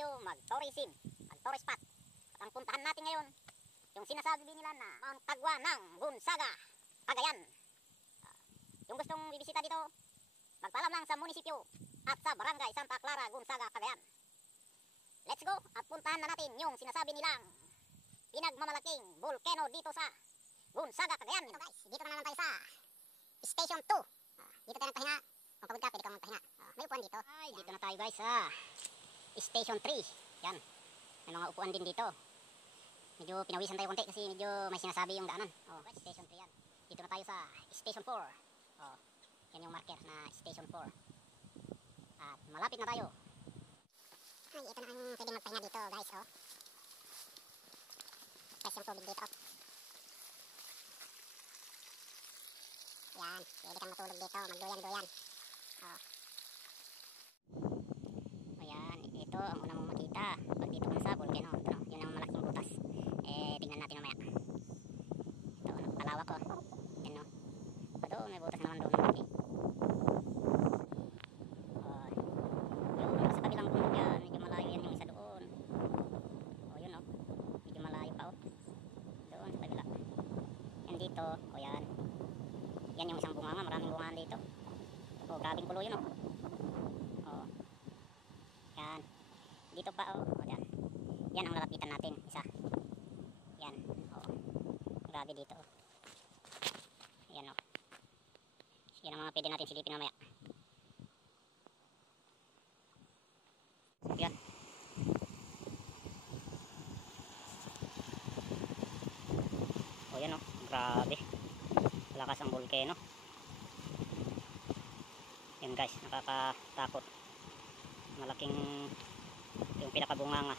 tayo mag-tourism, mag-tourist spot. At ang puntahan natin ngayon, yung sinasabi nila na Mount Tagwa ng Gonzaga, Cagayan. Yung gustong bibisita dito, magpaalam lang sa munisipyo at sa barangay Santa Clara, Gonzaga, Cagayan. Let's go at puntahan na natin yung sinasabi nilang pinagmamalaking volcano dito sa Gonzaga, Cagayan. Ito guys, dito na naman tayo sa Station 2. Dito tayo nagpahinga. Kung pagod ka, pwede kang magpahinga. May upuan dito. Ay, dito na tayo guys sa Station 3. Yan. May mga upuan din dito. Medyo pinawisan tayo konti kasi medyo may sinasabi yung daanan. Station 3 yan. Dito na tayo sa Station 4. Yan yung marker na Station 4. At malapit na tayo. Ay, ito na ang pwedeng magpahinga dito guys. Guys, yung tubig dito. Yan, pwede kang matulog dito, magduyan-duyan. Ayan, ito ang unang mong makita pag dito ka na sa volcano. Ito, yun ang malaking butas. Tingnan natin mamaya. Ito, napalawak ko. Yan no. Doon, may butas naman doon. Okay. Yun, sa kabilang bundok yan, medyo malayo yan yung isa doon. Yun no. Medyo malayo pa doon sa kabila. Yan dito, yan. Yan yung isang bunganga, maraming bungaan dito. Grabing kulo yun yan. Dito pa yan. Yan ang lalapitan natin, isa. Yan, grabe dito yan yan ang mga pwede natin silipin mamaya. Yan. Yan grabe. Lakas ang volcano. Yan guys, nakakatakot. Malaking yung pinakabunganga.